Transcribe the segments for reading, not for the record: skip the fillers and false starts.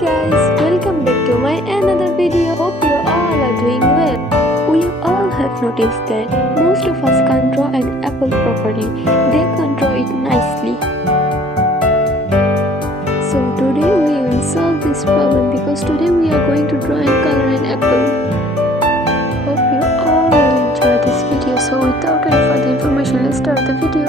guys, welcome back to my another video. Hope you all are doing well. We all have noticed that most of us can't draw an apple properly. They can't draw it nicely. So today we will solve this problem because today we are going to draw and color an apple. Hope you all will enjoy this video. So without any further information, let's start the video.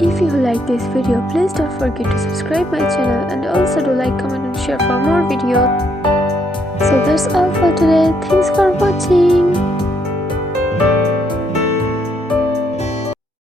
If you like this video, please don't forget to subscribe my channel and also do like, comment and share for more videos. So that's all for today. Thanks for watching.